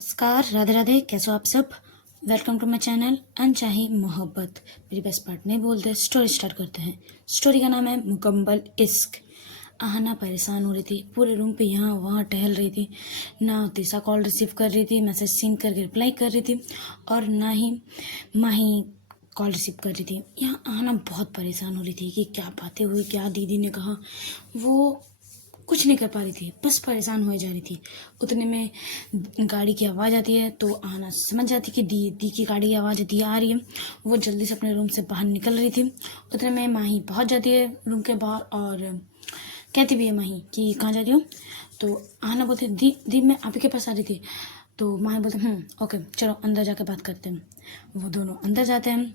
नमस्कार, राधे राधे। कैसे हो आप सब? वेलकम टू माई चैनल अनचाही मोहब्बत। मेरी बेस्ट पार्ट नहीं बोलते, स्टोरी स्टार्ट करते हैं। स्टोरी का नाम है मुकम्मल इश्क। आहना परेशान हो रही थी, पूरे रूम पे यहाँ वहाँ टहल रही थी। ना तीसा कॉल रिसीव कर रही थी, मैसेज सीन करके रिप्लाई कर रही थी, और ना ही माही कॉल रिसीव कर रही थी। यहाँ आहना बहुत परेशान हो रही थी कि क्या बातें हुई, क्या दीदी ने कहा। वो कुछ नहीं कर पा रही थी, बस परेशान हो जा रही थी। उतने में गाड़ी की आवाज़ आती है तो आहना समझ जाती कि दी की गाड़ी की आवाज़ दी आ रही है। वो जल्दी से अपने रूम से बाहर निकल रही थी। उतने में माही पहुंच जाती है रूम के बाहर और कहती भी है माही कि कहाँ जा रही हो। तो आहना बोलती दी मैं आप ही के पास आ रही थी। तो माही बोलते ओके चलो अंदर जाके बात करते हैं। वो दोनों अंदर जाते हैं।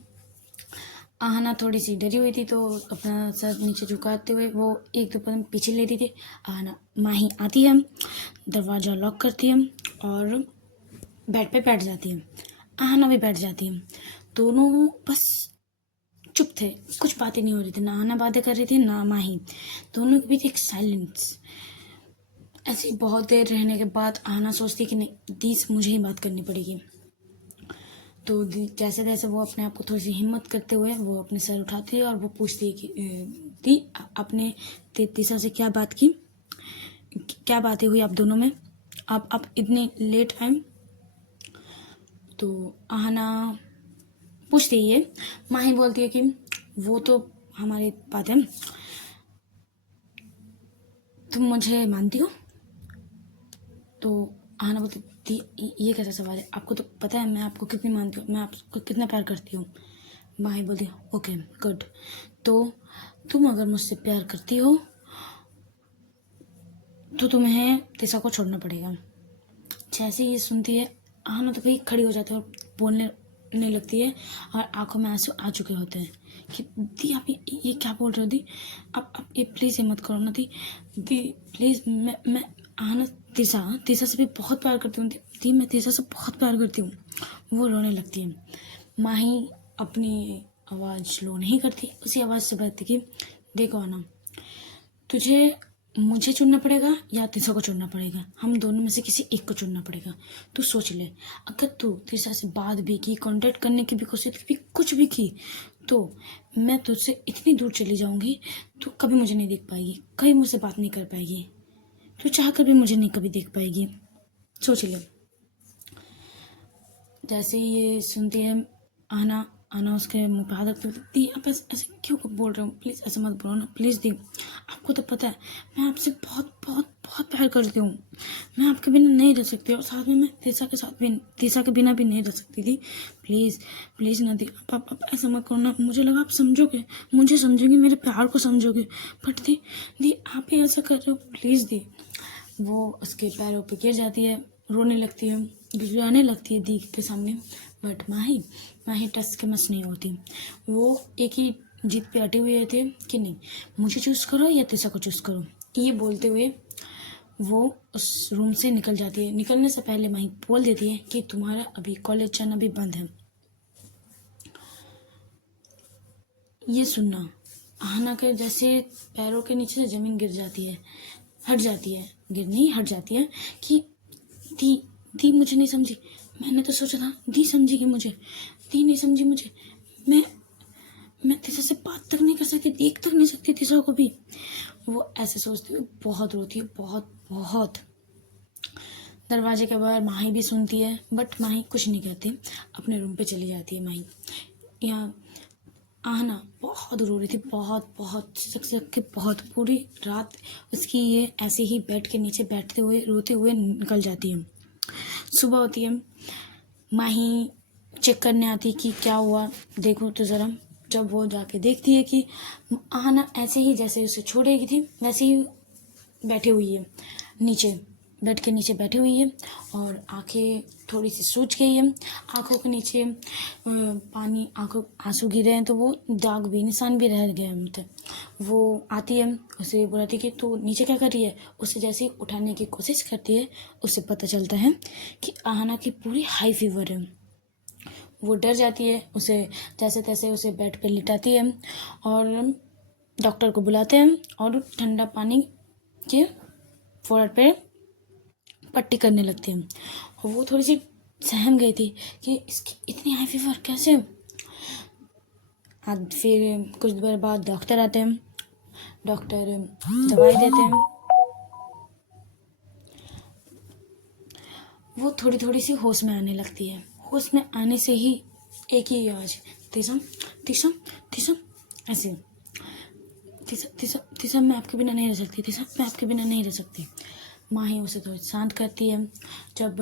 आहना थोड़ी सी डरी हुई थी तो अपना सर नीचे झुकाते हुए वो एक दो कदम पीछे लेती थी। आहना माही आती है, दरवाज़ा लॉक करती है और बेड पे बैठ जाती है। आहना भी बैठ जाती है। दोनों बस चुप थे, कुछ बातें नहीं हो रही थी। ना आहना बातें कर रही थी ना माही। दोनों के बीच एक साइलेंस। ऐसी बहुत देर रहने के बाद आहना सोचती कि नहीं दीस मुझे ही बात करनी पड़ेगी। तो जैसे तैसे वो अपने आप को थोड़ी सी हिम्मत करते हुए वो अपने सर उठाती है और वो पूछती है कि दी आपने तीसा से क्या बात की, क्या बातें हुई आप दोनों में, आप इतने लेट आए। तो आहना पूछती है, माही बोलती है कि वो तो हमारी बात है, तुम मुझे मानती हो। तो आहना बोलती ये कैसा सवाल है, आपको तो पता है मैं आपको कितनी मानती हूँ, मैं आपको कितना प्यार करती हूँ। माही बोलती ओके गुड। तो तुम अगर मुझसे प्यार करती हो तो तुम्हें तीसा को छोड़ना पड़ेगा। जैसे ये सुनती है आहना तो भाई खड़ी हो जाती है और बोलने नहीं लगती है और आंखों में आंसू आ चुके होते हैं कि दी आप ये क्या बोल रहे हो दी, आप ये प्लीज़ ये मत करो ना दी प्लीज़। मैं आहना तीसा से भी बहुत प्यार करती हूँ दी मैं तीसा से बहुत प्यार करती हूँ। वो रोने लगती है। माही अपनी आवाज़ लो नहीं करती, उसी आवाज़ से कहती कि देखो आना, तुझे मुझे चुनना पड़ेगा या तीसा को चुनना पड़ेगा, हम दोनों में से किसी एक को चुनना पड़ेगा। तू सोच ले, अगर तू तीसा से बात भी की, कांटेक्ट करने की भी कोशिश की, कुछ भी की, तो मैं तुझसे इतनी दूर चली जाऊंगी तू कभी मुझे नहीं देख पाएगी, कभी मुझसे बात नहीं कर पाएगी, तू चाह कर भी मुझे नहीं कभी देख पाएगी। सोच ले। जैसे ही ये सुनती है आना आना उसके मुंह पे हाथ रखती हुई, दी आप ऐसे क्यों बोल रहे हो, प्लीज़ ऐसे मत बोलो ना प्लीज़ दी, आपको तो पता है मैं आपसे बहुत बहुत बहुत प्यार करती हूँ, मैं आपके बिना नहीं रह सकती और साथ में मैं तीसा के साथ भी तीसा के बिना भी नहीं रह सकती थी। प्लीज़ प्लीज़ ना दी, आप ऐसा मत करो ना, मुझे लगा आप समझोगे, मुझे समझोगे, मेरे प्यार को समझोगे, बट दी आप ही ऐसा कर रहे हो, प्लीज़ दी। वो उसके पैरों पे गिर जाती है, रोने लगती है, गिड़गिड़ाने लगती है दी के सामने। बट माही टस के मस नहीं होती। वो एक ही जिद पे अटे हुए थे कि नहीं मुझे चूज़ करो या तीसा को चूज़ करो। ये बोलते हुए वो उस रूम से निकल जाती है। निकलने से पहले माही बोल देती है कि तुम्हारा अभी कॉलेज जाना भी बंद है। ये सुनना आहना के जैसे पैरों के नीचे से ज़मीन गिर जाती है, हट जाती है, गिर नहीं हट जाती है कि दी मुझे नहीं समझी, मैंने तो सोचा था दी समझेगी मुझे, दी नहीं समझी मुझे, मैं तीसा से बात तक नहीं कर सकती, देख तक नहीं सकती तीसा को भी। वो ऐसे सोचती हुई बहुत रोती है, बहुत बहुत। दरवाजे के बाहर माही भी सुनती है बट माही कुछ नहीं कहती, अपने रूम पे चली जाती है माही। यहाँ आहना बहुत रो रही थी, बहुत बहुत सक के बहुत, पूरी रात उसकी ये ऐसे ही बेड के नीचे बैठते हुए रोते हुए निकल जाती है। सुबह होती है, माही चेक करने आती कि क्या हुआ देखो तो ज़रा। जब वो जाके देखती है कि आहना ऐसे ही जैसे उसे छोड़ेगी थी वैसे ही बैठी हुई है, नीचे बेड के नीचे बैठी हुई है और आंखें थोड़ी सी सूज गई है, आंखों के नीचे पानी, आंखों आंसू गिरे हैं तो वो दाग भी, निशान भी रह गए हैं। मतलब वो आती है, उसे बुलाती कि तू नीचे क्या कर रही है। उसे जैसे ही उठाने की कोशिश करती है उसे पता चलता है कि आहना की पूरी हाई फीवर है। वो डर जाती है, उसे जैसे तैसे उसे बेड पे लिटाती है और डॉक्टर को बुलाते हैं और ठंडा पानी के फोrehead पे पट्टी करने लगते हैं और वो थोड़ी सी सहम गई थी कि इसकी इतनी हाई फीवर कैसे। आज फिर कुछ देर बाद डॉक्टर आते हैं, डॉक्टर दवाई देते हैं। वो थोड़ी थोड़ी सी होश में आने लगती है। होश में आने से ही एक ही आवाज़, तीसम तीसम तीसम, ऐसे, तीसम तीसम तीसम, मैं आपके बिना नहीं रह सकती, तीसम मैं आपके बिना नहीं रह सकती। माही उसे थोड़ी शांत करती है। जब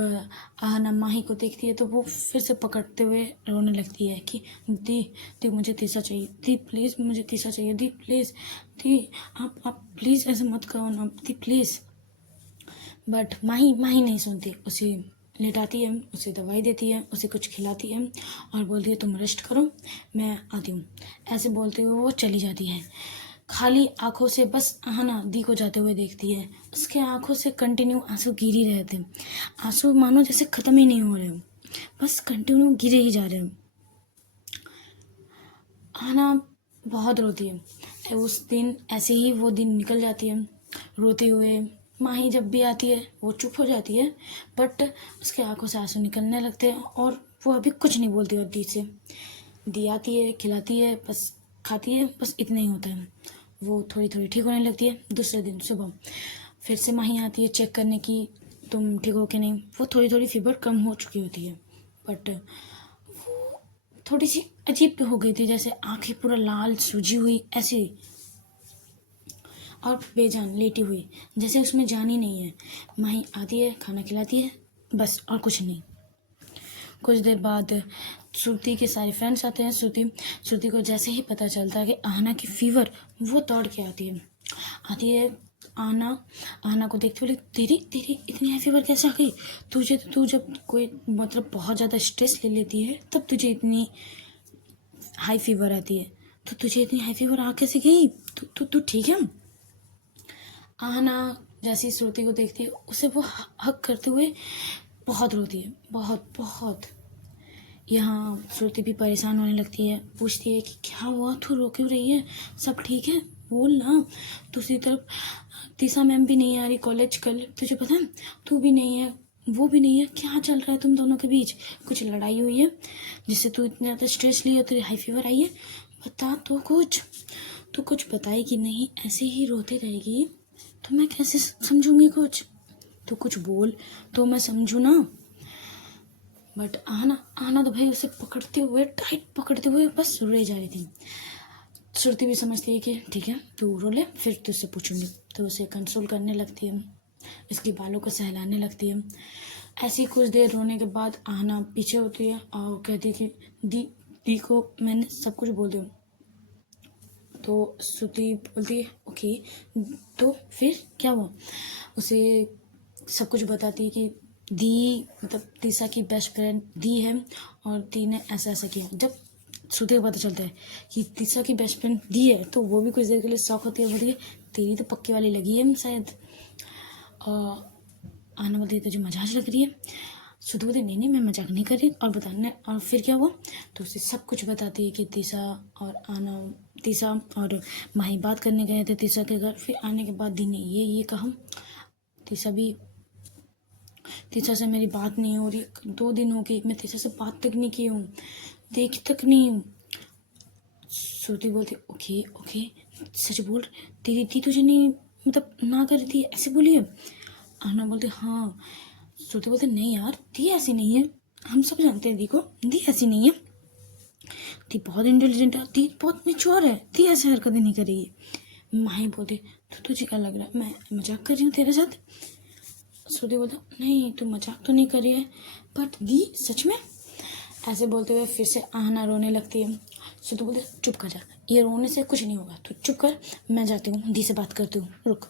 आहना माही को देखती है तो वो फिर से पकड़ते हुए रोने लगती है कि दी दी मुझे तीसा चाहिए, दी प्लीज़ मुझे तीसा चाहिए, दी प्लीज़, दी आप प्लीज़ ऐसे मत करो ना, दी प्लीज़। बट माही माही नहीं सुनती, उसे लेटाती है, उसे दवाई देती है, उसे कुछ खिलाती है और बोलती है तुम रेस्ट करो, मैं आती हूँ। ऐसे बोलते हुए वो चली जाती है। खाली आंखों से बस आहना दी को जाते हुए देखती है। उसके आंखों से कंटिन्यू आंसू गिर ही रहे थे। आंसू मानो जैसे ख़त्म ही नहीं हो रहे हो, बस कंटिन्यू गिरे ही जा रहे हो। आहना बहुत रोती है। उस दिन ऐसे ही वो दिन निकल जाती है रोते हुए। माही जब भी आती है वो चुप हो जाती है, बट उसके आंखों से आंसू निकलने लगते हैं और वो अभी कुछ नहीं बोलती और दी से। दी आती है, खिलाती है, बस खाती है, बस इतना ही होता है। वो थोड़ी थोड़ी ठीक होने लगती है। दूसरे दिन सुबह फिर से माही आती है चेक करने की तुम ठीक हो कि नहीं। वो थोड़ी थोड़ी फीवर कम हो चुकी होती है, बट वो थोड़ी सी अजीब हो गई थी, जैसे आंखें पूरा लाल सूजी हुई ऐसी और बेजान लेटी हुई, जैसे उसमें जान ही नहीं है। माही आती है, खाना खिलाती है, बस और कुछ नहीं। कुछ देर बाद श्रुति के सारे फ्रेंड्स आते हैं। श्रुति को जैसे ही पता चलता है कि आहना की फीवर, वो दौड़ के आती है। आहना को देखते बोले तेरी तेरी इतनी हाई फीवर कैसे आ गई? तू जब कोई मतलब बहुत ज़्यादा स्ट्रेस ले लेती है तब तुझे इतनी हाई फीवर आती है, तो तुझे इतनी हाई फीवर आ कैसे गई? तू ठीक है? आहना जैसी श्रुति को देखती है उसे वो हक करते हुए बहुत रोती है, बहुत बहुत। यहाँ श्रुति भी परेशान होने लगती है, पूछती है कि क्या हुआ, तू रो क्यों रही है, सब ठीक है, बोल ना। दूसरी तरफ तीसा मैम भी नहीं आ रही कॉलेज कल, तुझे पता है, तू भी नहीं है, वो भी नहीं है, क्या चल रहा है तुम दोनों के बीच? कुछ लड़ाई हुई है जिससे तू इतना ज़्यादा स्ट्रेस लिया, तेरी हाई फीवर आई है? बता तो कुछ, तू कुछ बताएगी नहीं, ऐसे ही रोते रहेगी तो मैं कैसे समझूंगी कुछ? तू कुछ बोल तो मैं समझूँ ना। बट आहना तो भाई उसे पकड़ते हुए, टाइट पकड़ते हुए बस रोए जा रही थी। श्रुति भी समझती है कि ठीक है तू रो ले, फिर तुझसे पूछूंगी, तो उसे कंसोल करने लगती है, इसके बालों को सहलाने लगती है। ऐसी कुछ देर रोने के बाद आहना पीछे होती है और कहती है कि दी को मैंने सब कुछ बोल दिया। तो श्रुति बोलती है ओके, तो फिर क्या हुआ? उसे सब कुछ बताती है कि दी मतलब तीसा की बेस्ट फ्रेंड दी है और दी ने ऐसा ऐसा किया। जब श्रुति को पता चलता है कि तीसा की बेस्ट फ्रेंड दी है तो वो भी कुछ देर के लिए शौक होती है, बोलती है तेरी तो पक्की वाली लगी है शायद। आना बोलती है तुझे मजाक लग रही है। श्रुति बोलती नहीं मैं मजाक नहीं कर रही, और बताने। और फिर क्या हुआ तो उसे सब कुछ बताती है कि तीसा और माही बात करने गए थे तीसा के घर, फिर आने के बाद दी ने ये कहा। तीसा से मेरी बात नहीं हो रही, 2 दिन हो गए, मैं तीसा से बात तक नहीं की हूँ, देखी तक नहीं हूँ। श्रुति बोलती ओके सच बोल, तेरी दी तुझे नहीं मतलब ना कर रही थी, ऐसे बोली है? आना बोलते हाँ। श्रुति बोलते नहीं यार, दी ऐसी नहीं है, हम सब जानते हैं दी को, दी ऐसी नहीं है, दी बहुत इंटेलिजेंट है, दी बहुत मैच्योर है, दी ऐसे हरकतें नहीं करेगी। माही बोलते तो तुझे क्या लग रहा है मैं मजाक कर रही हूँ तेरे साथ? श्रुति बोलता नहीं तू मजाक तो नहीं कर रही है, बट दी सच में। ऐसे बोलते हुए फिर से आहना रोने लगती है। श्रुति बोलते चुप कर जा, ये रोने से कुछ नहीं होगा, तू चुप कर, मैं जाती हूँ दी से बात करती हूँ, रुक।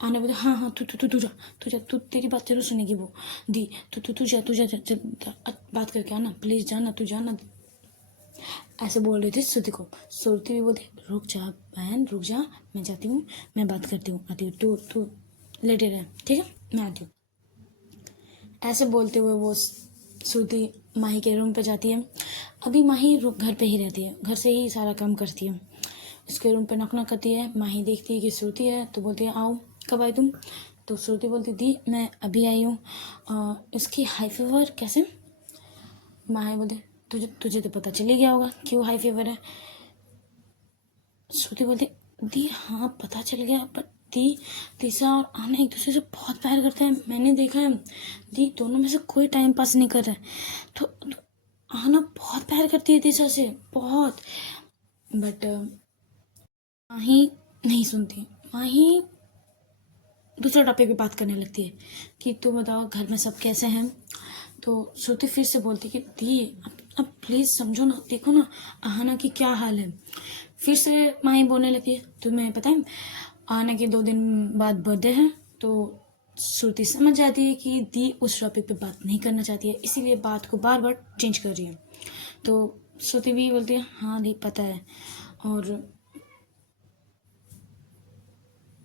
आहना बोलते हाँ तू जा, तू तेरी बात जरूर सुनेगी वो। दी तू जा, बात करके आना प्लीज़, जाना तू जाना। ऐसे बोल रही थी श्रुति को। श्रुति भी बोलती रुक जा बहन रुक जा, मैं जाती हूँ, मैं बात करती हूँ, आती हूँ, तू लेटे रहे, ठीक है, मैं आती हूँ। ऐसे बोलते हुए वो श्रुति माही के रूम पे जाती है। अभी माही घर पे ही रहती है, घर से ही सारा काम करती है। उसके रूम पे नॉक करती है, माही देखती है कि श्रुति है तो बोलती है आओ, कब आई तुम? तो श्रुति बोलती दी मैं अभी आई हूँ, इसकी हाई फीवर कैसे? माही बोलती तुझे तुझे तो पता चल ही गया होगा क्यों हाई फीवर है। श्रुति बोलती दी हाँ पता चल गया, पर दी तीसा और आना एक दूसरे से बहुत प्यार करते हैं, मैंने देखा है दी, दोनों में से कोई टाइम पास नहीं कर रहा है। तो आना बहुत प्यार करती है तीसा से, बहुत। बट माही नहीं सुनती। माही दूसरे टॉपिक पे बात करने लगती है कि तू बताओ घर में सब कैसे हैं। तो श्रुति फिर से बोलती कि दी अब प्लीज़ समझो ना, देखो ना आहाना की क्या हाल है। फिर से माही बोलने लगती है तुम्हें पता है आहाना के 2 दिन बाद बर्थडे है। तो श्रुति समझ जाती है कि दी उस टॉपिक पे बात नहीं करना चाहती है, इसीलिए बात को बार बार चेंज कर रही है। तो श्रुति भी बोलती है हाँ दी पता है, और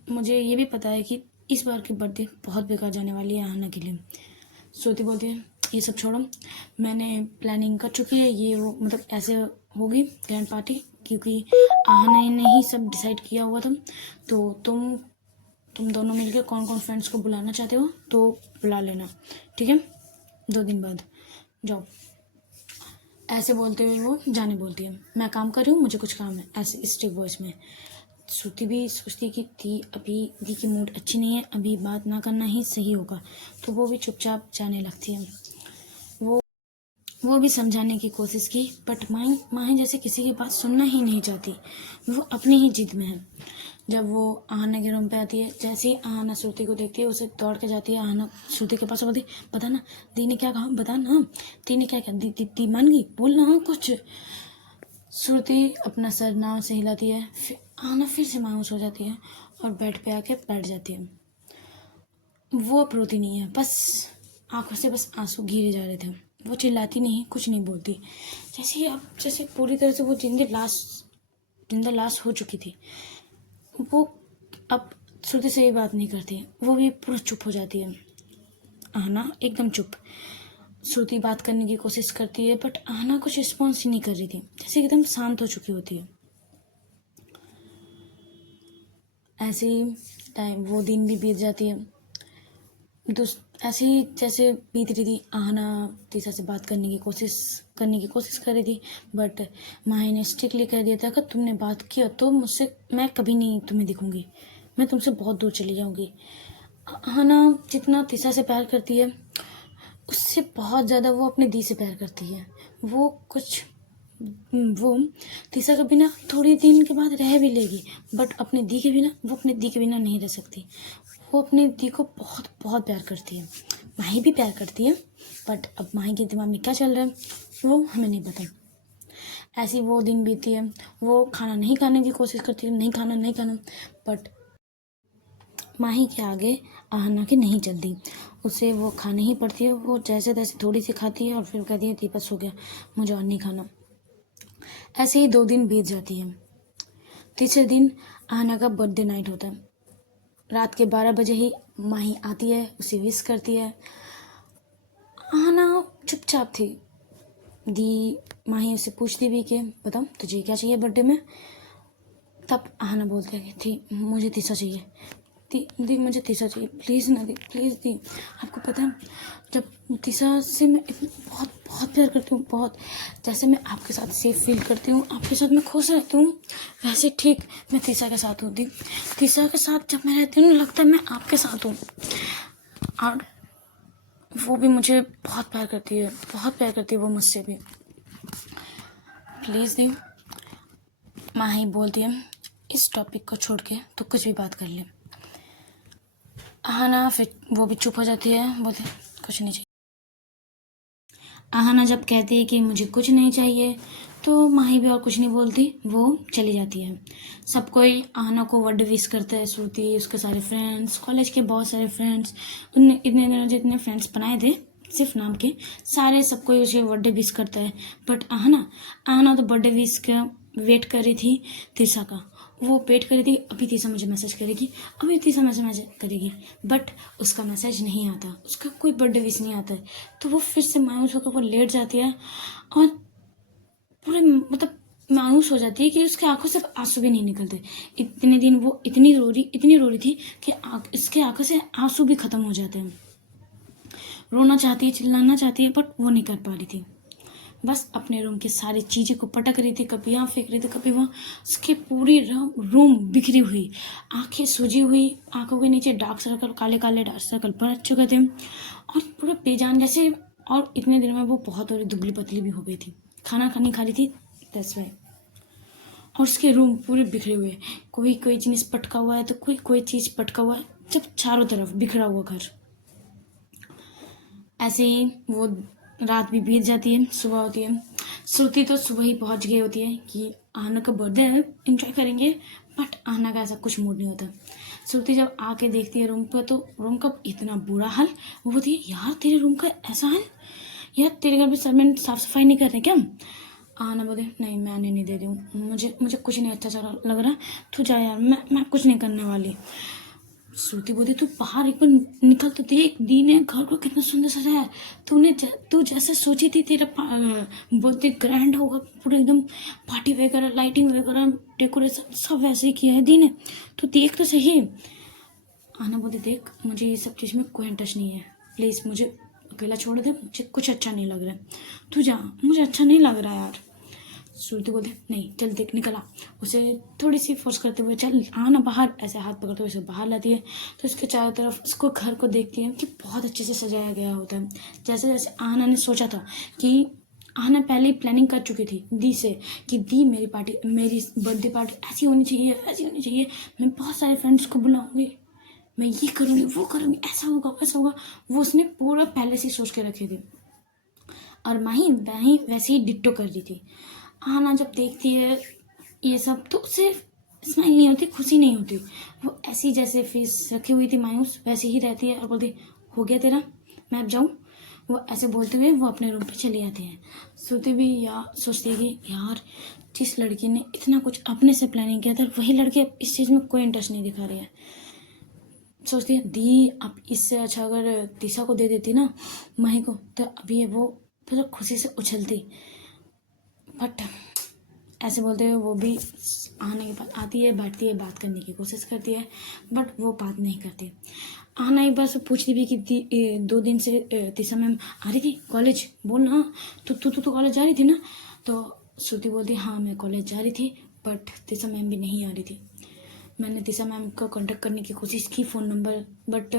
मुझे ये भी पता है कि इस बार की बर्थडे बहुत बेकार जाने वाली है आहाना के लिए। श्रुति बोलती है ये सब छोड़ो, मैंने प्लानिंग कर चुकी है, ये वो मतलब ऐसे होगी ग्रैंड पार्टी, क्योंकि आहाना ने ही सब डिसाइड किया हुआ था। तो तुम दोनों मिलकर कौन कौन फ्रेंड्स को बुलाना चाहते हो तो बुला लेना, ठीक है, 2 दिन बाद जाओ। ऐसे बोलते हुए वो जाने बोलती है, मैं काम कर रही हूँ, मुझे कुछ काम है, ऐसे स्ट्रिक्ट वॉइस में। श्रुति भी सोचती कि दी की मूड अच्छी नहीं है, अभी बात ना करना ही सही होगा, तो वो भी चुपचाप जाने लगती है। वो भी समझाने की कोशिश की, बट माही जैसे किसी की बात सुनना ही नहीं चाहती, वो अपनी ही जिद में है। जब वो आहाना के रूम पे आती है, जैसे ही आहाना श्रुति को देखती है उसे दौड़ के जाती है आहाना श्रुति के पास और बोलती बता ना दी ने क्या कहा, बता ना दी ने क्या कहा, दी मान गई, बोल ना कुछ। श्रुति अपना सर नाव से हिलाती है, फिर आहाना फिर से मायूस हो जाती है और बेड पे आके बैठ जाती है। वो अब रोती नहीं है, बस आंखों से बस आंसू गिरे जा रहे थे। वो चिल्लाती नहीं, कुछ नहीं बोलती, जैसे पूरी तरह से वो जिंदा लाश हो चुकी थी। वो अब श्रुति से ही बात नहीं करती, वो भी पूरा चुप हो जाती है। आहाना एकदम चुप। श्रुति बात करने की कोशिश करती है, बट आहाना कुछ रिस्पॉन्स ही नहीं कर रही थी, जैसे एकदम शांत हो चुकी होती है। ऐसे ही टाइम वो दिन भी बीत जाती है। ऐसे ही जैसे बीत रही थी, आहाना तीसा से बात करने की कोशिश कर रही थी, बट माही ने स्ट्रिक्टली कह दिया था कि तुमने बात किया तो मैं कभी नहीं तुम्हें दिखूंगी, मैं तुमसे बहुत दूर चली जाऊंगी। आहाना जितना तीसा से प्यार करती है उससे बहुत ज़्यादा वो अपने दी से प्यार करती है। वो तीसा के बिना थोड़ी दिन के बाद रह भी लेगी, बट वो अपने दी के बिना नहीं रह सकती। वो अपनी दी को बहुत बहुत प्यार करती है। माही भी प्यार करती है, बट अब माही के दिमाग में क्या चल रहा है वो हमें नहीं पता। ऐसी वो दिन बीती है, वो खाना नहीं खाने की कोशिश करती है, नहीं खाना, बट माही के आगे आहाना की नहीं चलती, उसे वो खानी ही पड़ती है। वो जैसे तैसे थोड़ी सी खाती है और फिर कहती है बस हो गया, मुझे और नहीं खाना। ऐसे ही 2 दिन बीत जाती है। तीसरे दिन आहाना का बर्थडे नाइट होता है। रात के 12 बजे ही माही आती है, उसे विश करती है। आहाना चुपचाप थी। माही उसे पूछती भी कि बताओ तुझे क्या चाहिए बर्थडे में। तब आहाना बोलती है कि मुझे तीसा चाहिए, दी मुझे तीसा चाहिए, प्लीज़ ना दी, प्लीज़ दी। आपको पता है जब तीसा से मैं बहुत बहुत प्यार करती हूँ, बहुत, जैसे मैं आपके साथ सेफ फील करती हूँ, आपके साथ मैं खुश रहती हूँ, वैसे ठीक मैं तीसा के साथ होती। तीसा के साथ जब मैं रहती हूँ लगता है मैं आपके साथ हूँ, और वो भी मुझे बहुत प्यार करती है वो मुझसे भी। प्लीज़ दी, माही बोलती है इस टॉपिक को छोड़ के तो कुछ भी बात कर ले। आहाना फिर वो भी चुप हो जाती है, बोलती कुछ नहीं चाहिए। आहाना जब कहती है कि मुझे कुछ नहीं चाहिए तो माही भी और कुछ नहीं बोलती, वो चली जाती है। सब कोई आहाना को बर्थडे विश करता है, श्रुति, उसके सारे फ्रेंड्स, कॉलेज के बहुत सारे फ्रेंड्स, उनने इतने जितने फ्रेंड्स बनाए थे सिर्फ नाम के, सारे सब कोई उसे बर्थडे विश करता है। बट आहाना तो बर्थडे विश का वेट कर रही थी तीसा का, वो वेट कर रही थी अभी तीसा मुझे मैसेज करेगी, बट उसका मैसेज नहीं आता, उसका कोई बर्थडे विश नहीं आता है। तो वो फिर से मायूस होकर वो लेट जाती है और पूरे मतलब मायूस हो जाती है कि उसके आंखों से आंसू भी नहीं निकलते। इतने दिन वो इतनी रो रही थी कि इसके आंखों से आंसू भी खत्म हो जाते हैं। रोना चाहती है, चिल्लाना चाहती है, बट वो नहीं कर पा रही थी। बस अपने रूम की सारी चीज़ें को पटक रही थी, कभी यहाँ फेंक रही थी, कभी वहाँ। उसके पूरी रूम बिखरी हुई, आंखें सूजी हुई, आंखों के नीचे डार्क सर्कल, काले काले डार्क सर्कल बढ़ चुके थे और पूरा बेजान जैसे। और इतने दिन में वो बहुत और दुबली पतली भी हो गई थी, खाना खानी खा रही थी, दैट्स वाई। और उसके रूम पूरे बिखरे हुए, कोई कोई चीज़ पटका हुआ है तो कोई कोई चीज़ पटका हुआ है, जब चारों तरफ बिखरा हुआ घर। ऐसे ही वो रात भी बीत जाती है, सुबह होती है। श्रुति तो सुबह ही पहुंच गई होती है कि आहना का बर्थडे है, एंजॉय करेंगे, बट आहना का ऐसा कुछ मूड नहीं होता। श्रुति जब आके देखती है रूम पर तो रूम का इतना बुरा हाल। वो बोलती है, यार तेरे रूम का ऐसा हाल, यार तेरे घर पे सब में साफ सफाई नहीं कर रहे क्या? आहना बोले, नहीं मैंने नहीं दे दी हूँ, मुझे कुछ नहीं अच्छा लग रहा, तू जा यार, मैं कुछ नहीं करने वाली। श्रुति बोली, तू बाहर एक बार निकल तो देख, दी ने घर को कितना सुंदर सजाया है। तू जैसे सोची थी तेरा बर्थडे ग्रैंड होगा, पूरा एकदम पार्टी वगैरह, लाइटिंग वगैरह, डेकोरेशन सब वैसे ही किया है दी ने, तू देख तो सही। आना बोली, देख मुझे ये सब चीज़ में कोई इंटरेस्ट नहीं है, प्लीज़ मुझे अकेला छोड़ दे, मुझे कुछ अच्छा नहीं लग रहा है, तू जा, मुझे अच्छा नहीं लग रहा है यार। श्रुति बोलते, नहीं चल देख निकला। उसे थोड़ी सी फोर्स करते हुए, चल आना बाहर, ऐसे हाथ पकड़ते हुए उसे बाहर लाती है। तो उसके चारों तरफ उसको घर को देखती है कि बहुत अच्छे से सजाया गया होता है, जैसे जैसे आहना ने सोचा था। कि आहना पहले ही प्लानिंग कर चुकी थी दी से कि दी मेरी बर्थडे पार्टी ऐसी होनी चाहिए, मैं बहुत सारे फ्रेंड्स को बुलाऊंगी, मैं ये करूँगी वो करूँगी, ऐसा होगा वैसा होगा। वो उसने पूरा पहले से सोच के रखी थी। और माही वैसे ही डिट्टो कर रही थी। आहना जब देखती है ये सब तो उसे स्माइल नहीं होती, खुशी नहीं होती। वो ऐसी जैसे फेस रखी हुई थी मायूस, वैसे ही रहती है और बोलती, हो गया तेरा, मैं अब जाऊँ। वो ऐसे बोलते हुए वो अपने रूम पे चली जाती है। सोते भी सोचती है कि यार जिस लड़की ने इतना कुछ अपने से प्लानिंग किया था, वही लड़की अब इस चीज़ में कोई इंटरेस्ट नहीं दिखा रही है। सोचती है दी अब इससे अच्छा अगर दिशा को दे देती ना, माही को, तो अभी वो थोड़ा खुशी से उछलती। बट ऐसे बोलते हुए वो भी आने के बाद आती है, बैठती है, बात करने की कोशिश करती है, बट वो बात नहीं करती। आना एक बार से पूछती भी कि 2 दिन से दिशा मैम आ रही थी कॉलेज, बोल ना, तू कॉलेज जा रही थी ना? तो श्रुति बोलती, हाँ मैं कॉलेज जा रही थी, बट दिशा मैम भी नहीं आ रही थी। मैंने दिशा मैम को कांटेक्ट करने की कोशिश की, phone number, but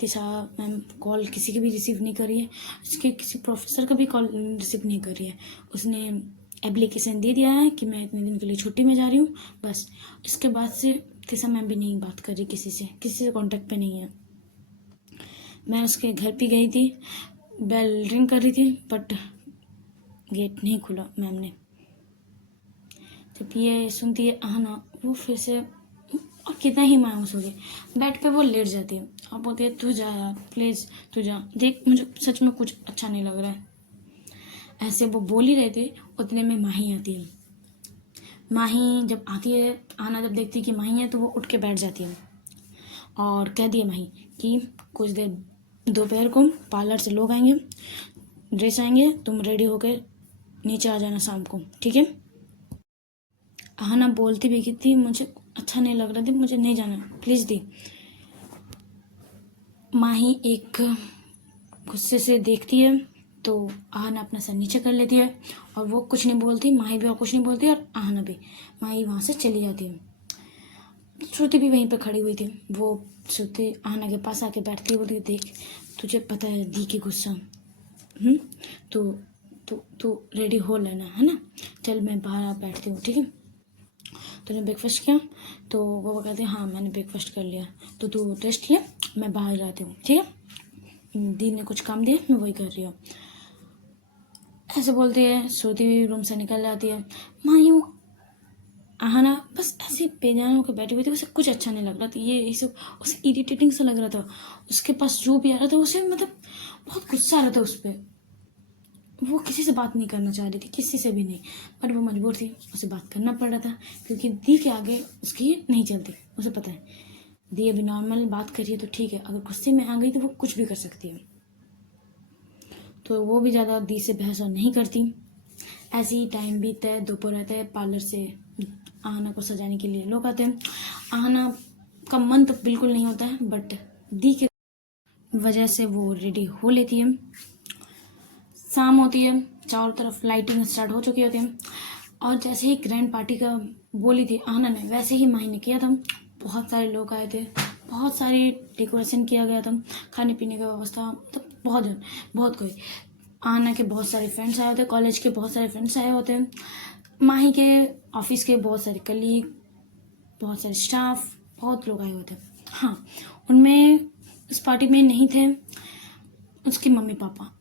Disha ma'am call किसी की भी रिसीव नहीं कर रही है, उसके किसी प्रोफेसर का भी कॉल रिसीव नहीं कर रही है। उसने एप्लीकेशन दे दिया है कि मैं इतने दिन के लिए छुट्टी में जा रही हूँ, बस। इसके बाद से दिशा मैम भी नहीं बात कर रही किसी से कांटेक्ट पे नहीं है। मैं उसके घर पे गई थी, बेल रिंग कर रही थी, बट गेट नहीं खुला मैम ने। जब ये सुनती है आहना, वो फिर से और कितना ही मायूस हो गई, बेड पे वो लेट जाती है और बोलती है, तू जा यार प्लीज़, तू जा, देख मुझे सच में कुछ अच्छा नहीं लग रहा है। ऐसे वो बोल ही रहे थे, उतने में माही आती है। माही जब आती है, आना जब देखती है कि माही है तो वो उठ के बैठ जाती है और कह दिए माही कि कुछ देर दोपहर को पार्लर से लोग आएंगे, ड्रेस आएंगे, तुम रेडी होकर नीचे आ जाना शाम को, ठीक है? आहना बोलती भी कि थी, मुझे अच्छा नहीं लग रहा थी, मुझे नहीं जाना, प्लीज़ दी। माही एक गुस्से से देखती है तो आहना अपना सर नीचे कर लेती है और वो कुछ नहीं बोलती, माही भी और कुछ नहीं बोलती और आहना भी। माही वहाँ से चली जाती है। श्रुति भी वहीं पर खड़ी हुई थी। वो श्रुति आहना के पास आके बैठती है, बोलती, देख तुझे पता है दी की गुस्सा, तो तू रेडी हो लेना, है ना? चल मैं बाहर बैठती हूँ, ठीक है? तूने ब्रेकफास्ट किया? तो वो कहते हैं, हाँ मैंने ब्रेकफास्ट कर लिया, तो तू रेस्ट ले, मैं बाहर जाती हूँ, ठीक है? दी ने कुछ काम दिया, मैं वही कर रही हूँ। ऐसे बोलती है, श्रुति भी रूम से निकल जाती है। मायूं आहना बस ऐसे बेजान होकर बैठी हुई थी, उसे कुछ अच्छा नहीं लग रहा था, ये सब उसे इरिटेटिंग सा लग रहा था। उसके पास जो भी आ रहा था उसे मतलब बहुत गुस्सा आ रहा था उस पर। वो किसी से बात नहीं करना चाह रही थी, किसी से भी नहीं, पर वो मजबूर थी, उसे बात करना पड़ रहा था क्योंकि दी के आगे उसकी नहीं चलती। उसे पता है दी अभी नॉर्मल बात करिए तो ठीक है, अगर गुस्से में आ गई तो वो कुछ भी कर सकती है। तो वो भी ज़्यादा दी से बहस नहीं करती। ऐसे ही टाइम बीतता है, दोपहर रहता है, पार्लर से आहना को सजाने के लिए लोग आते हैं। आहना का मन तो बिल्कुल नहीं होता है, बट दी के वजह से वो रेडी हो लेती है। शाम होती है, चारों तरफ लाइटिंग स्टार्ट हो चुकी होती है, और जैसे ही ग्रैंड पार्टी का बोली थी आहना ने, वैसे ही माही ने किया था। बहुत सारे लोग आए थे, बहुत सारी डेकोरेशन किया गया था, खाने पीने का व्यवस्था, मतलब बहुत कोई। आहना के बहुत सारे फ्रेंड्स आए होते, कॉलेज के बहुत सारे फ्रेंड्स आए होते, माही के ऑफिस के बहुत सारे कलीग, बहुत सारे स्टाफ, बहुत लोग आए होते। हाँ, उनमें इस पार्टी में नहीं थे उसके मम्मी पापा।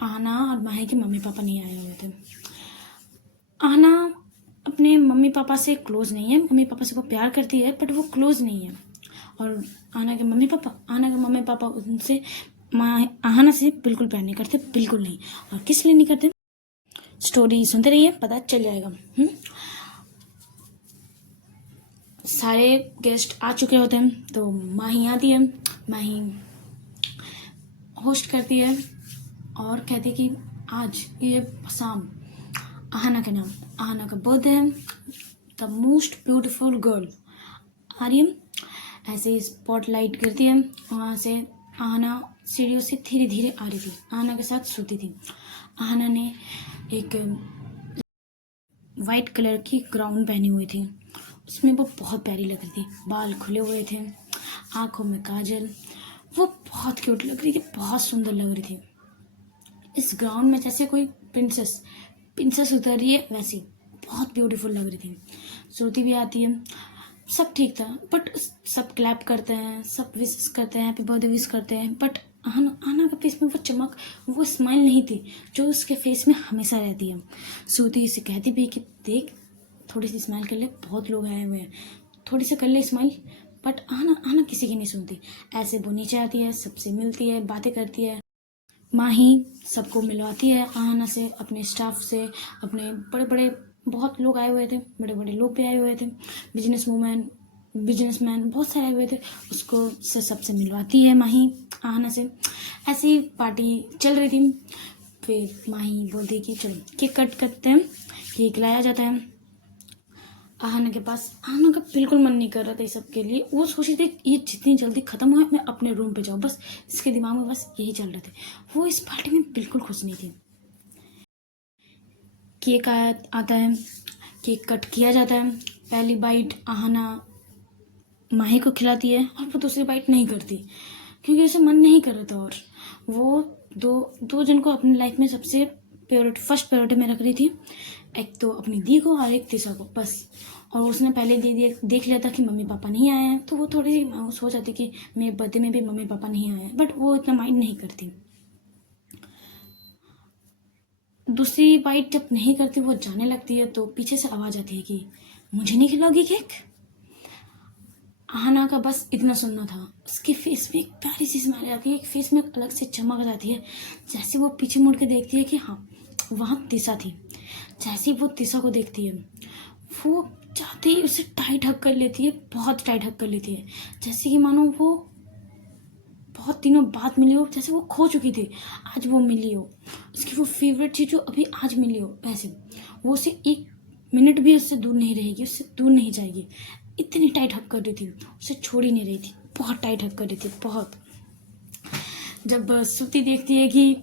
आहना और माही के मम्मी पापा नहीं आए हुए थे। आहना अपने मम्मी पापा से क्लोज नहीं है, मम्मी पापा से वो प्यार करती है, बट वो क्लोज नहीं है। और आहना के मम्मी पापा उनसे आहना से बिल्कुल प्यार नहीं करते, बिल्कुल नहीं। और किस लिए नहीं करते, स्टोरी सुनते रहिए, पता चल जाएगा। सारे गेस्ट आ चुके होते हैं, तो माही आती है। माही होस्ट करती है और कहती कि आज ये शाम आहना के नाम, आहना का बर्थडे है, द मोस्ट ब्यूटीफुल गर्ल आ रही है। ऐसे ही स्पॉट लाइट करती है, वहाँ से आहना सीढ़ियों से धीरे धीरे आ रही थी, आहना के साथ सोती थी। आहना ने एक वाइट कलर की गाउन पहनी हुई थी, उसमें वो बहुत प्यारी लग रही थी, बाल खुले हुए थे, आंखों में काजल, वो बहुत क्यूट लग रही थी, बहुत सुंदर लग रही थी। इस ग्राउंड में जैसे कोई प्रिंसेस उतर रही है, वैसी बहुत ब्यूटीफुल लग रही थी। श्रुति भी आती है, सब ठीक था, बट सब क्लैप करते हैं, सब विश करते हैं, हैप्पी बर्थडे विश करते हैं, बट आहना के फेस में वो चमक, वो स्माइल नहीं थी जो उसके फेस में हमेशा रहती है। श्रुति इसे कहती भी कि देख, थोड़ी सी स्माइल कर ले, बहुत लोग आए हुए हैं, थोड़ी सी कर ले स्माइल, बट आहना किसी की नहीं सुनती। ऐसे वो नीचे आती है, सबसे मिलती है, बातें करती है। माही सबको मिलवाती है आहना से, अपने स्टाफ से, अपने बड़े बड़े बहुत लोग आए हुए थे, बड़े बड़े लोग भी आए हुए थे, बिजनेसमैन बहुत सारे आए हुए थे, उसको सबसे मिलवाती है माही आहना से। ऐसी पार्टी चल रही थी। फिर माही बोलती कि चलो केक कट करते हैं, केक लाया जाता है आहना के पास। आहना का बिल्कुल मन नहीं कर रहा था इस सब के लिए, वो सोच रही थी ये जितनी जल्दी खत्म हो मैं अपने रूम पे जाऊँ, बस इसके दिमाग में बस यही चल रहे थे, वो इस पार्टी में बिल्कुल खुश नहीं थी। केक आता है, केक कट किया जाता है, पहली बाइट आहना माही को खिलाती है और वो दूसरी बाइट नहीं करती, क्योंकि उसे मन नहीं कर रहा था। और वो दो जन को अपनी लाइफ में सबसे फर्स्ट प्रायोरिटी में रख रही थी, एक तो अपनी दी को और एक तीसरा को, बस। और उसने पहले देख लिया था कि मम्मी पापा नहीं आए हैं, तो वो थोड़ी सी मायूस हो जाती कि मेरे बर्थडे में भी मम्मी पापा नहीं आए हैं, बट वो इतना माइंड नहीं करती। दूसरी बाइट जब नहीं करती, वो जाने लगती है, तो पीछे से आवाज आती है कि मुझे नहीं खिलाओगी केक। आहना का बस इतना सुनना था, उसके फेस में एक प्यारी सी स्माइल आती है, एक फेस में अलग से चमक जाती है, जैसे वो पीछे मुड़ के देखती है कि हाँ वहाँ तिशा थी। जैसे वो तिशा को देखती है, वो जाते ही उसे टाइट हक कर लेती है, बहुत टाइट हक कर लेती है, जैसे कि मानो वो बहुत दिनों बाद मिली हो, जैसे वो खो चुकी थी, आज वो मिली हो, उसकी वो फेवरेट चीज़ जो अभी आज मिली हो, वैसे वो उसे एक मिनट भी उससे दूर नहीं रहेगी, उससे दूर नहीं जाएगी, इतनी टाइट हक कर रही थी, उसे छोड़ ही नहीं रही थी, बहुत टाइट हक कर रही थी, बहुत। जब श्रुति देखती है कि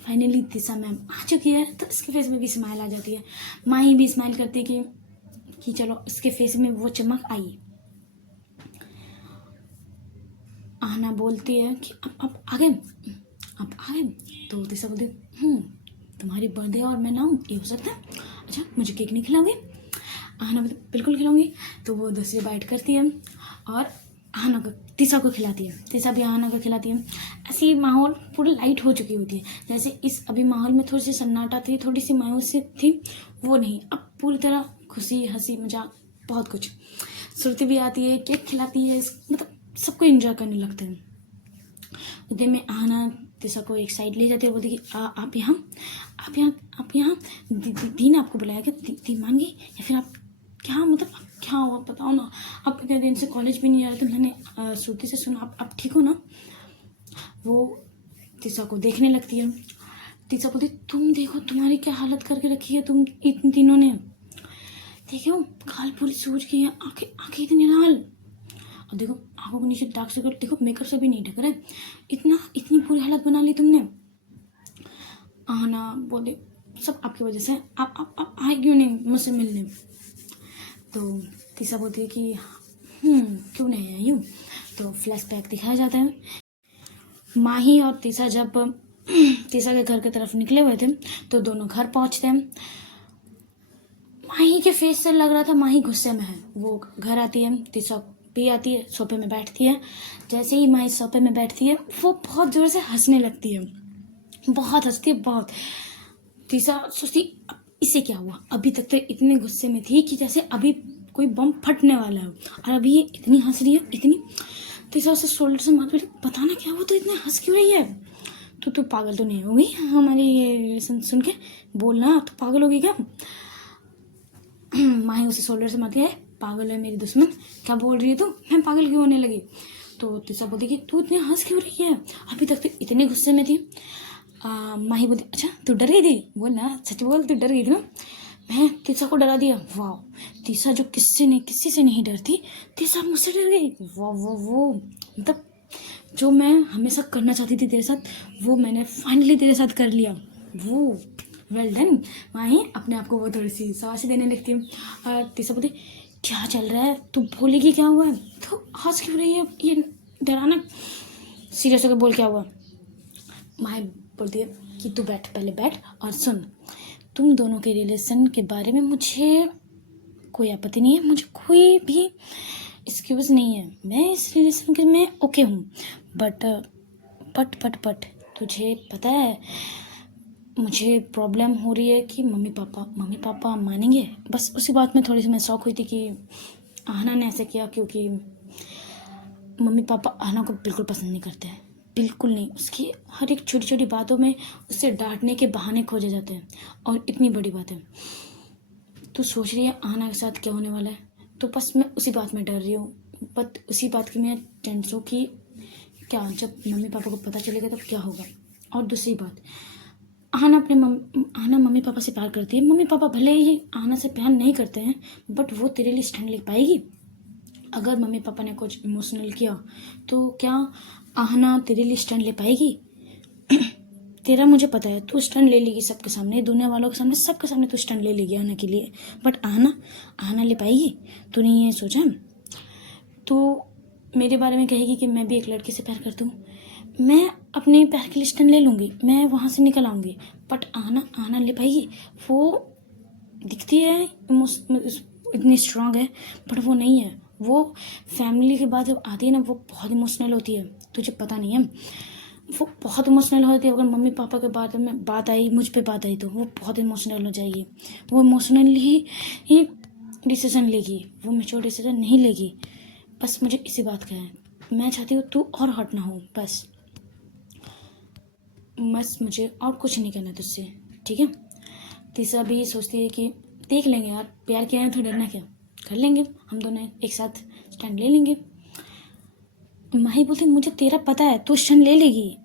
फाइनली दिशा मैम आ चुकी है, तो इसके फेस में भी स्माइल आ जाती है, माही भी स्माइल करती है कि चलो इसके फेस में वो चमक आई। आहना बोलती है कि अब आ गए, तो दिशा बोलती तुम्हारी बर्थडे और मैं ना आऊँ, ये हो सकता है, अच्छा मुझे केक नहीं खिलाओगे। आहना बोलती बिल्कुल खिलाऊंगी। तो वो दूसरी बाइट करती है और आहना को तिशा को खिलाती है, तिशा भी आहना को खिलाती है। ऐसी माहौल पूरी लाइट हो चुकी होती है, जैसे इस अभी माहौल में थोड़ी सी सन्नाटा थी, थोड़ी सी मायूसी थी, वो नहीं, अब पूरी तरह खुशी हंसी मजाक बहुत कुछ। श्रुति भी आती है, केक खिलाती है, मतलब सबको एंजॉय करने लगते हैं। उधर में आहना तिशा को एक साइड ले जाती है, बोलती कि आप यहाँ दी ने आपको बुलाया क्या, दी मान गई या फिर आप क्या, मतलब क्या हुआ बताओ ना, आप इतने दिन से कॉलेज भी नहीं जा रहे, तो मैंने श्रुति से सुना, आप ठीक हो ना। वो तिशा को देखने लगती है, तीसरा बोलती तुम देखो तुम्हारी क्या हालत करके रखी है तुम इन तीनों ने, देखो गाल पूरी सूज गई है, आंखें आंखें इतनी लाल, और देखो आंखों के नीचे डार्क सर्कल, देखो मेकअप से भी नहीं ढक रहा है, इतनी बुरी हालत बना ली तुमने। आहना बोले सब आपकी वजह से, आप आए क्यों नहीं मुझसे मिलने। तो तीसरा बोलती है कि क्यों नहीं आई हूँ। तो फ्लैशबैक दिखाया जाता है, माही और तीसरा जब तीसरा के घर की तरफ निकले हुए थे तो दोनों घर पहुंचते हैं। माही के फेस से लग रहा था माही गुस्से में है। वो घर आती है, तीसरा भी आती है, सोफे में बैठती है। जैसे ही माही सोफे में बैठती है वो बहुत जोर से हंसने लगती है, बहुत हंसती है बहुत। तीसरा सोचती इसे क्या हुआ, अभी तक तो इतने गुस्से में थी कि जैसे अभी कोई बम फटने वाला है, और अभी ये इतनी हंस रही है इतनी। तीसरा उसे शोल्डर से मार, पता ना क्या हुआ तो इतने हंस क्यों रही है, तू पागल तो नहीं होगी हमारी ये सुन के, बोलना तू पागल होगी क्या। माही उसे शोल्डर से मारती है, पागल है मेरी दुश्मन, क्या बोल रही है तू, मैं पागल क्यों होने लगी। तो तीसरा बोलती कि तू इतने हंस क्यों रही है, अभी तक तो इतने गुस्से में थी। माही बोलती अच्छा तू डर गई थी, बोल ना सच बोल, तू डर गई थी ना। मैं तीसरा को डरा दिया, वाह। तीसरा जो किसी से नहीं डरती, तीसरा मुझसे डर गई, वाह वो मतलब जो मैं हमेशा करना चाहती थी तेरे साथ, वो मैंने फाइनली तेरे साथ कर लिया, वो वेल डन। माही अपने आप को वो थोड़ी सी शाबाशी देने लगती हूँ। और तीसरा बोलती क्या चल रहा है, तू बोलेगी क्या हुआ है, तो हंस क्यों रही है, ये डराना, सीरियस होकर बोल क्या हुआ। माही बोलती है कि तू बैठ, पहले बैठ और सुन, तुम दोनों के रिलेशन के बारे में मुझे कोई आपत्ति नहीं है, मुझे कोई भी एक्सक्यूज़ नहीं है, मैं इस रिलेशन के में ओके हूँ, बट तुझे पता है मुझे प्रॉब्लम हो रही है कि मम्मी पापा मानेंगे। बस उसी बात में थोड़ी सी मैं शौक हुई थी कि आहना ने ऐसे किया, क्योंकि मम्मी पापा आहना को बिल्कुल पसंद नहीं करते हैं, बिल्कुल नहीं। उसकी हर एक छोटी छोटी बातों में उससे डांटने के बहाने खोजे जाते हैं, और इतनी बड़ी बात है तू सोच रही है आहना के साथ क्या होने वाला है, तो बस मैं उसी बात में डर रही हूँ, बट उसी बात की मैं टेंस हूँ कि क्या जब मम्मी पापा को पता चलेगा तब क्या होगा। और दूसरी बात, आहना मम्मी पापा से प्यार करती है, मम्मी पापा भले ही आहना से प्यार नहीं करते हैं, बट वो तेरे लिए स्टैंड ले पाएगी। अगर मम्मी पापा ने कुछ इमोशनल किया तो क्या आहना तेरे लिए स्टैंड ले पाएगी। तेरा मुझे पता है तू स्टैंड ले लेगी सबके सामने, दुनिया वालों के सामने, सबके सामने तू स्टैंड ले लेगी आहना के लिए, बट आहना ले पाएगी। तूने ये सोचा, तो मेरे बारे में कहेगी कि मैं भी एक लड़के से प्यार करती हूँ, मैं अपने प्यार के लिए स्टैंड ले लूँगी, मैं वहाँ से निकल आऊँगी, बट आहना ले पाएगी। वो दिखती है इतनी स्ट्रांग है, बट वो नहीं है। वो फैमिली के बाद जब आती है ना, वो बहुत इमोशनल होती है, तुझे पता नहीं है, वो बहुत इमोशनल होती है। अगर मम्मी पापा के बारे में बात आई, मुझ पे बात आई, तो वो बहुत इमोशनल हो जाएगी, वो इमोशनली ही डिसीजन लेगी, वो मेच्योर डिसीजन नहीं लेगी। बस मुझे इसी बात का है, मैं चाहती हूँ तू और हट ना हो, बस मुझे और कुछ नहीं करना तुझसे, ठीक है। तीसरा भी सोचती है कि देख लेंगे यार, प्यार किया है तो डरना क्या, कर लेंगे हम दोनों एक साथ स्टैंड ले लेंगे। माही बोलती मुझे तेरा पता है तू स्टैंड ले लेगी,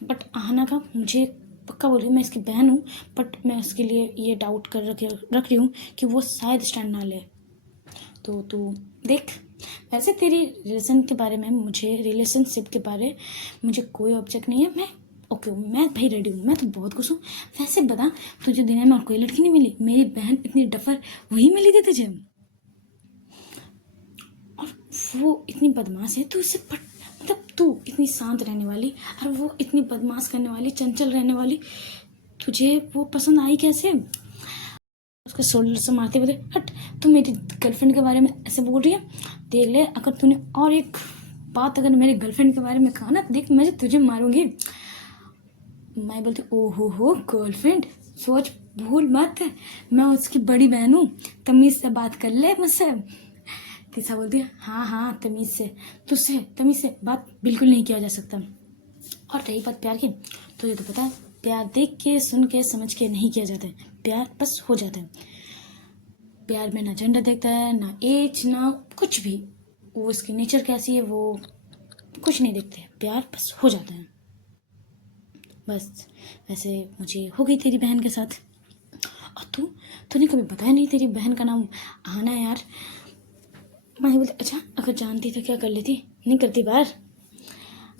बट आहना का मुझे पक्का बोल रही हूँ, मैं इसकी बहन हूँ, बट मैं उसके लिए ये डाउट कर रख रही हूँ कि वो शायद स्टैंड ना ले। तो तू देख, वैसे तेरी रिलेशनशिप के बारे मुझे कोई ऑब्जेक्ट नहीं है, मैं ओके हूँ, मैं भाई रेडी हूँ, मैं तो बहुत खुश हूँ। वैसे बता तुझे दुनिया में और कोई लड़की नहीं मिली, मेरी बहन इतनी डफर वही मिली थी तुझे, और वो इतनी बदमाश है, तू इससे मतलब तू इतनी शांत रहने वाली और वो इतनी बदमाश करने वाली, चंचल रहने वाली, तुझे वो पसंद आई कैसे। उसको शोल्डर से मारते हुए, हट, तू मेरी गर्लफ्रेंड के बारे में ऐसे बोल रही है, देख ले अगर तूने और एक बात अगर मेरे गर्लफ्रेंड के बारे में कहा ना, देख मैं तुझे मारूंगी। मैं बोलती हो गर्लफ्रेंड, सोच भूल मत, मैं उसकी बड़ी बहन हूँ, तमीज़ से बात कर ले मुझसे। तीसरा बोलती है हाँ तमीज़ से, तुझसे तमीज़ से बात बिल्कुल नहीं किया जा सकता। और रही बात प्यार की, तो ये तो पता है प्यार देख के सुन के समझ के नहीं किया जाता है, प्यार बस हो जाता है। प्यार में ना जेंडर देखता है, ना एज, ना कुछ भी, वो उसकी नेचर कैसी है वो कुछ नहीं देखते, प्यार बस हो जाता है। बस वैसे मुझे हो गई तेरी बहन के साथ। और तूने कभी बताया नहीं तेरी बहन का नाम आना है यार। माही बोलती अच्छा अगर जानती तो क्या कर लेती, नहीं करती बार।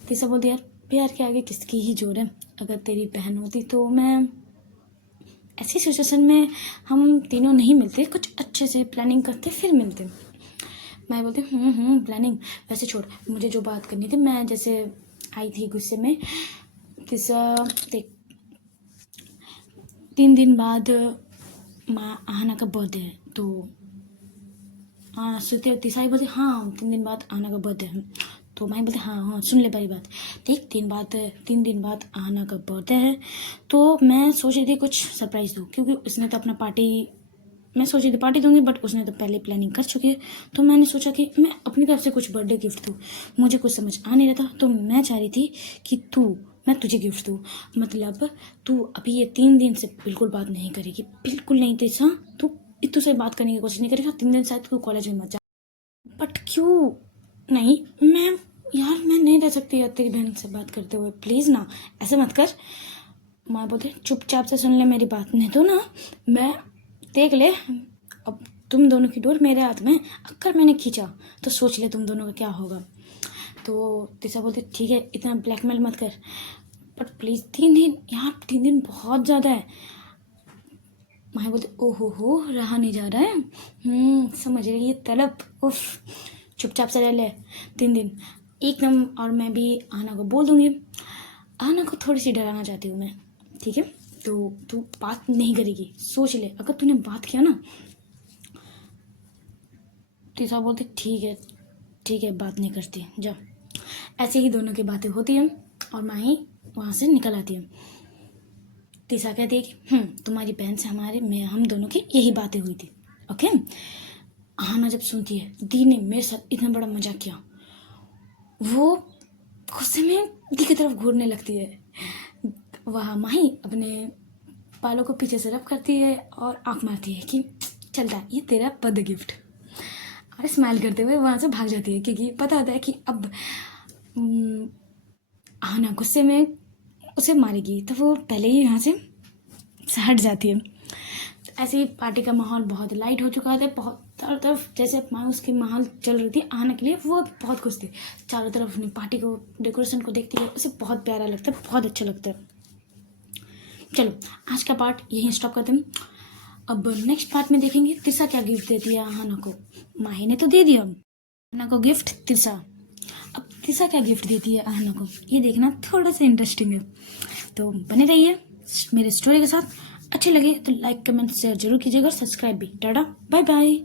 तीसरा बोलती यार प्यार के आगे किसकी ही जोर है, अगर तेरी बहन होती तो मैं ऐसी सिचुएशन में हम तीनों नहीं मिलते, कुछ अच्छे से प्लानिंग करते फिर मिलते। मैं बोलती प्लानिंग वैसे छोड़, मुझे जो बात करनी थी, मैं जैसे आई थी गुस्से में, देख 3 दिन बाद माँ आहना का बर्थडे है, तो हाँ श्रुति और तिसाई बोलते हाँ 3 दिन बाद आहना का बर्थडे है। तो माँ बोलते हाँ सुन ले पहली बात, देख 3 दिन बाद आहना का बर्थडे है, तो मैं सोच रही थी कुछ सरप्राइज़ दूँ, क्योंकि उसने तो अपना पार्टी, मैं सोच रही थी पार्टी दूंगी बट उसने तो पहले प्लानिंग कर चुकी है। तो मैंने सोचा कि मैं अपनी तरफ से कुछ बर्थडे गिफ्ट दूँ, मुझे कुछ समझ आ नहीं रहा था, तो मैं चाह रही थी कि मैं तुझे गिफ्ट दूँ। मतलब तू अभी ये 3 दिन से बिल्कुल बात नहीं करेगी, बिल्कुल नहीं तेजा, तू इतू से बात करने की कोशिश नहीं करेगी। 3 दिन शायद तू कॉलेज में मत जा। बट क्यों नहीं, मैं नहीं रह सकती यार तेरी बहन से बात करते हुए, प्लीज़ ना ऐसे मत कर। माँ बोलते चुपचाप से सुन ले मेरी बात, नहीं तो ना मैं देख ले, अब तुम दोनों की डोर मेरे हाथ में, अगर मैंने खींचा तो सोच ले तुम दोनों का क्या होगा। तो तीसरा बोलते ठीक है इतना ब्लैकमेल मत कर, बट प्लीज़ 3 दिन यार, 3 दिन बहुत ज़्यादा है। माँ बोलते ओहो हो रहा नहीं जा रहा है, समझ रही ये तलब, उफ चुपचाप से रह ले 3 दिन एकदम। और मैं भी आहना को बोल दूँगी, आहना को थोड़ी सी डराना चाहती हूँ मैं, ठीक है। तो तू बात नहीं करेगी, सोच ले, अगर तूने बात किया ना। तीसरा बोलते ठीक है बात नहीं करती जा। ऐसे ही दोनों की बातें होती हैं और माही वहाँ से निकल आती है। तीसरा कहती है कि तुम्हारी बहन से हम दोनों की यही बातें हुई थी, ओके। आहना जब सुनती है दी ने मेरे साथ इतना बड़ा मजाक किया, वो गुस्से में दी की तरफ घूरने लगती है। वहाँ माही अपने बालों को पीछे से रब करती है और आंख मारती है कि चलता ये तेरा बर्थडे गिफ्ट, और स्माइल करते हुए वहाँ से भाग जाती है, क्योंकि पता होता है कि अब आहना गुस्से में उसे मारेगी, तो वो पहले ही यहाँ से हट जाती है। ऐसे ही पार्टी का माहौल बहुत लाइट हो चुका था, बहुत चारों तरफ जैसे मायूस की माहौल चल रही थी आहना के लिए, वो बहुत खुश थी। चारों तरफ अपनी पार्टी को डेकोरेशन को देखती है, उसे बहुत प्यारा लगता है, बहुत अच्छा लगता है। चलो आज का पार्ट यहीं स्टॉप करते हैं, अब नेक्स्ट पार्ट में देखेंगे तिरसा क्या गिफ्ट देती है आहना को। माही ने तो दे दिया आहना को गिफ्ट तिरसा, अब तिरसा क्या गिफ्ट देती है आहना को, ये देखना थोड़ा सा इंटरेस्टिंग है। तो बने रहिए मेरे स्टोरी के साथ। अच्छे लगे तो लाइक कमेंट शेयर जरूर कीजिएगा और सब्सक्राइब भी। Tata bye bye.